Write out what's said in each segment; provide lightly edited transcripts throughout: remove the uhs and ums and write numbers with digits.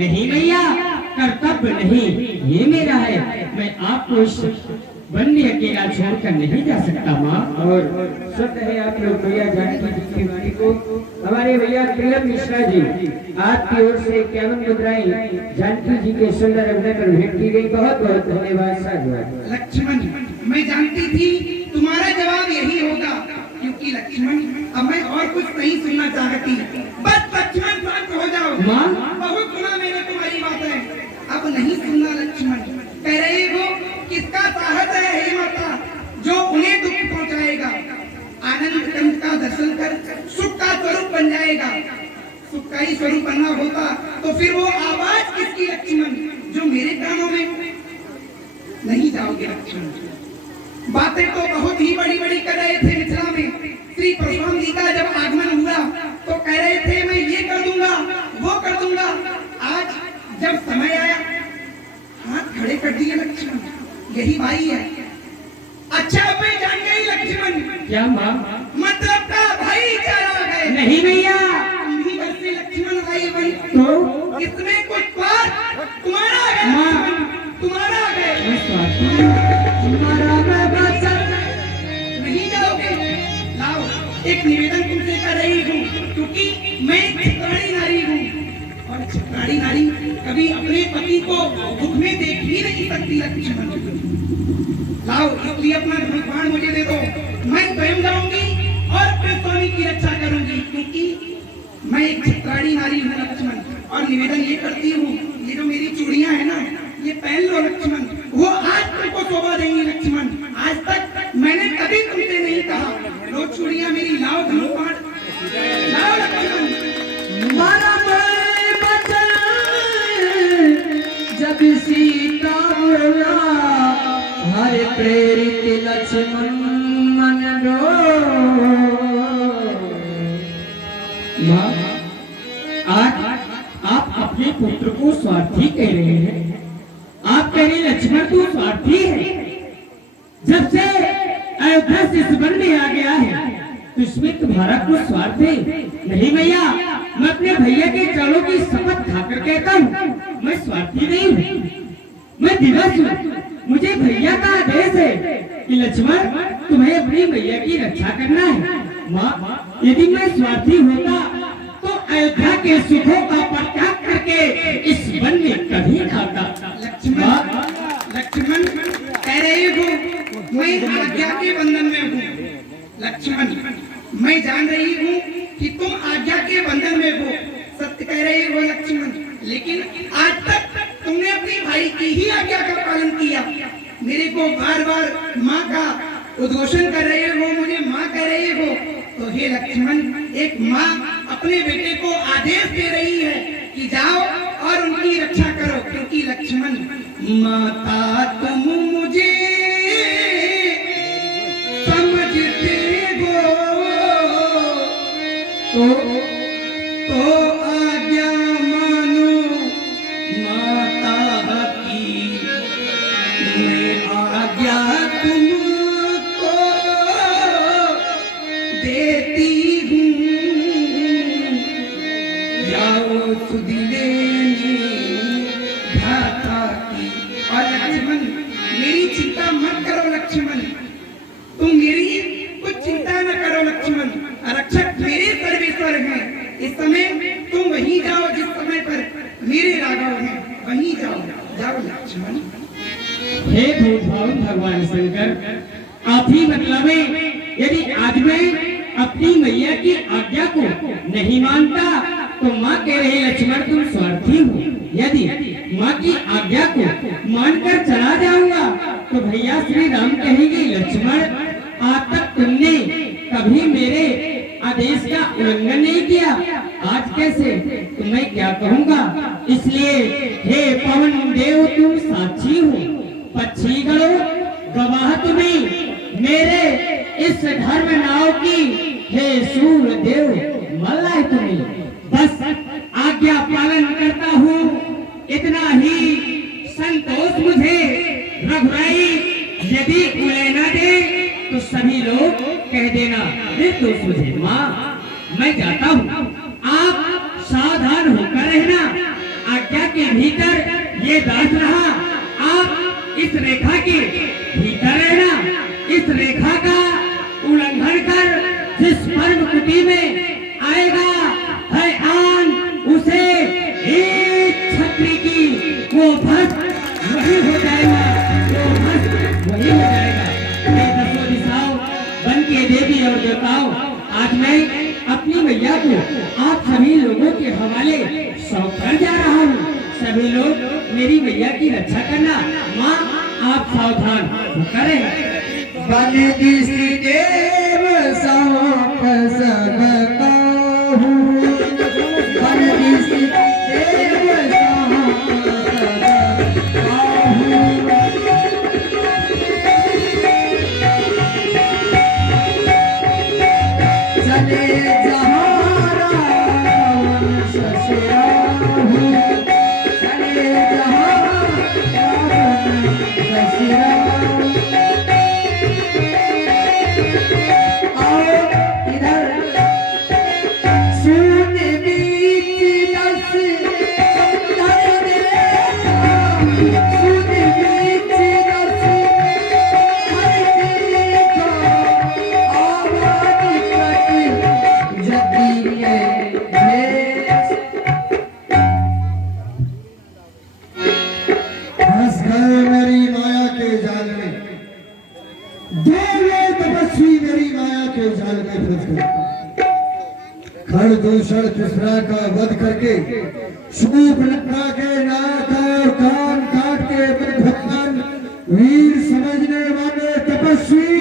नहीं भैया, कर्तव्य नहीं, ये मेरा है। मैं आपको इस वन में अकेला छोड़कर नहीं जा सकता माँ। और सुन रहे आप लोग भैया जानकी जी की वाणी को। हमारे भैया तिलक मिश्रा जी आपकी ओर से 51 मुद्राएं जानकी जी के सुंदर अभिनय पर भेंट की गई। बहुत बहुत धन्यवाद साधुवाद। लक्ष्मण, मैं जानती थी तुम्हारा जवाब यही होगा, क्योंकि लक्ष्मण अब मैं और कुछ नहीं सुनना चाहती। बस लक्ष्मण शांत हो जाओ। माँ, बहुत सुना मैंने तुम्हारी बातें, अब नहीं सुनना लक्ष्मण। कह रहे हो किसका साहस है हे माता जो उन्हें दुख पहुंचाएगा। आनंद कंद का दर्शन कर सुख का स्वरूप बन जाएगा। सुख का ही स्वरूप बनना होता तो फिर वो आवाज किसकी लक्ष्मण जो मेरे कानों में नहीं जाओगे लक्ष्मण। बातें तो बहुत ही बड़ी बड़ी कर रहे थे मिथिला में। श्री परशुराम जी का जब आगमन हुआ तो कह रहे थे मैं ये कर दूंगा वो कर दूंगा। आज जब समय आया हाथ खड़े कर दिए लक्ष्मण, यही भाई है। अच्छा मैं जान गई लक्ष्मण। क्या माँ? मतलब का भाई चला गए। नहीं भैया। तुम्ही घर से लक्ष्मण भाई बन तो इसमें कुछ बात तुम्हारा है माँ, तुम्हारा है। तुम्हारा मैं बचन नहीं जाओगे। लाओ एक निवेदन तुमसे कर रही हूँ, क्योंकि मैं चित्राणी नारी हूँ और चित्राणी नारी कभी अपने पति को दुख में देख ही नहीं सकती लक्ष्मण। लाओ इसलिए अपना धनुष मुझे दे दो, मैं स्वयं जाऊंगी और अपने स्वामी की रक्षा करूंगी, क्योंकि मैं एक चित्राणी नारी हूँ लक्ष्मण। और निवेदन ये करती हूँ, ये जो मेरी चूड़ियां है ना ये पहन लो लक्ष्मण, वो आज तुमको शोभा देंगी लक्ष्मण। आज तक मैंने कभी तुमसे नहीं कहा लो चूड़ियां मेरी, लाओ धनुष लाओ लक्ष्मण। मारा मैं बचन जब सीता बोला हर प्रेरित लक्ष्मण मन रो। माँ, आज आप अपने पुत्र को स्वार्थी कह रहे हैं। आप कह रहे लक्ष्मण तू स्वार्थी है। जब से अयोध्या से इस वन में आ गया है तो इसमें तुम्हारा कुछ स्वार्थ है? नहीं भैया, मैं अपने भैया के चरणों की शपथ खाकर कहता हूँ मैं स्वार्थी नहीं हूँ, मैं दिवस हूँ। मुझे भैया का आदेश है कि लक्ष्मण तुम्हें अपनी भैया की रक्षा करना है। माँ, यदि मैं स्वार्थी होता तो अयोध्या के सुखों का परित्याग करके इस वन में कभी न आता। लक्ष्मण कह रहे हो मैं आज्ञा के बंधन में हूँ लक्ष्मण। मैं जान रही हूँ कि तुम आज्ञा के बंधन में हो, सत्य कह रहे हो लक्ष्मण। लेकिन आज तक तुमने अपने भाई की ही आज्ञा का पालन किया। मेरे को बार बार माँ का उद्घोषण कर रहे हो, मुझे माँ कह रहे हो। तो हे लक्ष्मण, एक माँ अपने बेटे को आदेश दे रही है कि जाओ और उनकी रक्षा करो, क्योंकि लक्ष्मण माता तुम मुझे समझते हो तो आज्ञा मानो माता की। मैं आज्ञा तुमको देती हूँ, जाओ सुध लेने भ्राता की। और लक्ष्मण मेरी चिंता मत करो लक्ष्मण, तुम मेरी कुछ चिंता न करो लक्ष्मण। रक्षक मेरे सर्वेश्वर हैं। इस समय तुम वहीं जाओ जिस समय पर मेरे राघव हैं, वहीं जाओ। जाओ लक्ष्मण। हे भगवान शंकर, आप ही मतलब है। यदि आज मैं अपनी मैया की आज्ञा को नहीं मानता तो माँ कह रही लक्ष्मण तुम स्वार्थी हो। यदि माँ की आज्ञा को मानकर चला जाऊंगा तो भैया श्री राम कहेंगे लक्ष्मण आज तक तुमने कभी मेरे आदेश का उल्लंघन नहीं किया, आज कैसे? तो मैं क्या कहूँगा? इसलिए हे पवन देव तुम साक्षी हो, पक्षी गणों गवाह तुम्हें मेरे इस धर्म नाव की। हे सूर्य देव मल्लाह तुम्हें बस आज्ञा पालन करता हूँ, इतना ही संतोष मुझे। रघुराई यदि उड़े न दे तो सभी लोग कह देना निर्दोष मुझे। माँ मैं जाता हूँ, आप सावधान होकर रहना, आज्ञा के ये दास रहा, आप इस रेखा के भीतर रहना। इस रेखा का उल्लंघन कर जिस पर्व कुटी में आएगा है आन, उसे एक छत्री की वो भस्म वही हो जाएगा, वो भस्म वही हो जाएगा। ये दसों दिशाओं वन के देवी और देवताओं, आज मैं अपनी मैया को आप सभी लोगों के हवाले सौंप कर जा रहा हूँ। सभी लोग मेरी मैया की रक्षा करना। माँ आप सावधान करें। बन किसी देव सौंप सब काहू, बन किसी देव सौंप सब काहू। चले जहाँ रावण ससुराहू, चले जहाँ रावण ससुराहू। खरदूषण तीसरा का वध करके शूर्पणखा के नाक और कान काट के अपने भगवान वीर समझने वाले तपस्वी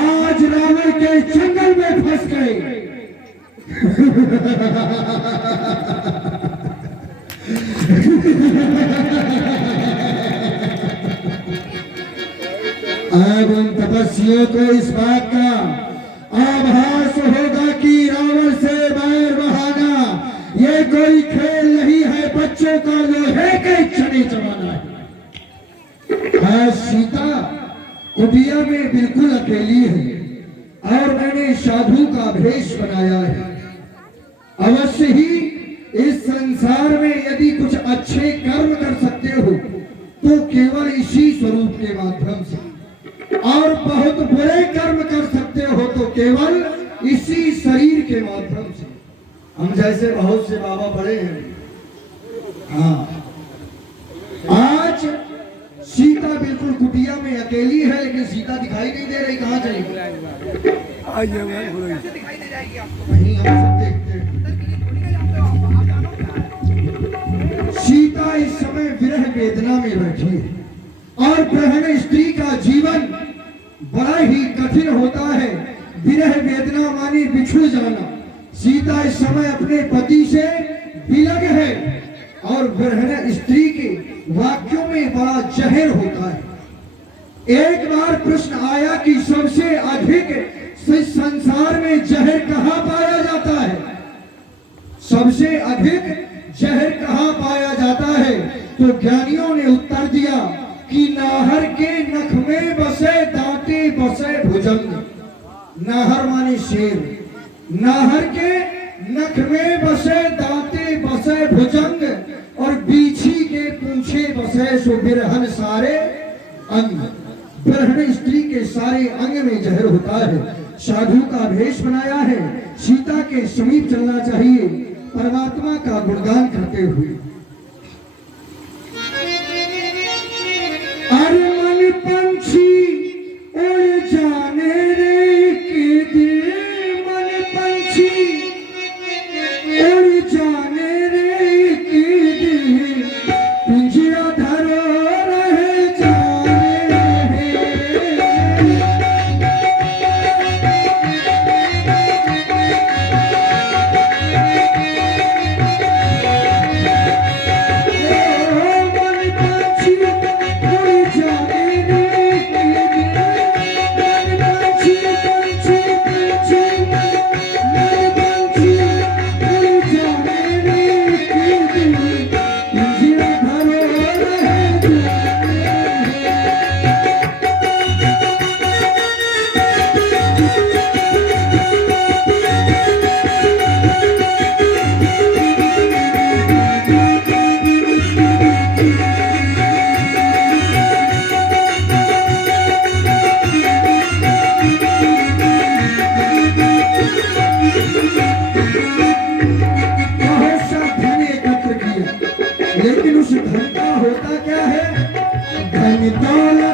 आज रावण के जंगल में फंस गए। अब उन तपस्वियों को इस बात का आभास होगा कि रावण से बैर बहाना ये कोई खेल नहीं है, बच्चों का लोहे के चने चबाना है। आज सीता कुटिया में बिल्कुल अकेली है और मैंने साधु का भेष बनाया है। अवश्य ही इस संसार में यदि कुछ अच्छे कर्म कर सकते हो तो केवल इसी स्वरूप के माध्यम से, और बहुत बुरे कर्म कर सकते हो तो केवल इसी शरीर के माध्यम से। हम जैसे बहुत से बाबा बड़े हैं। हाँ, आज सीता बिल्कुल कुटिया में अकेली है, लेकिन सीता दिखाई नहीं दे रही। कहाँ चली गई? दिखाई दे जाएगी आपको। वहीं हम सब देखते हैं। सीता इस समय विरह वेदना में बैठी है और गृहिणी स्त्री का जीवन बड़ा ही कठिन होता है। विरह वेदना मानी बिछुड़ जाना। सीता इस समय अपने पति से विलग है और गृहिणी स्त्री के वाक्यों में बड़ा जहर होता है। एक बार प्रश्न आया कि सबसे अधिक इस संसार में जहर कहाँ पाया जाता है? सबसे अधिक जहर कहाँ पाया जाता है? तो ज्ञानियों ने उत्तर दिया कि नाहर के नख में बसे दांते बसे भुजंग। नाहर माने शेर, नाहर के नख में बसे दांते बसे भुजंग और बीछी के पूंछे बसे सो बिरहन सारे अंग। बिरहन स्त्री के सारे अंग में जहर होता है। साधु का भेष बनाया है। सीता के समीप चलना चाहिए परमात्मा का गुणगान करते हुए। अरे मन पंछी उड़ जाने रे के दिल, मन पंछी उड़ जाने रे के दिल, पिंजरा धरो रह जाने रे। दौलत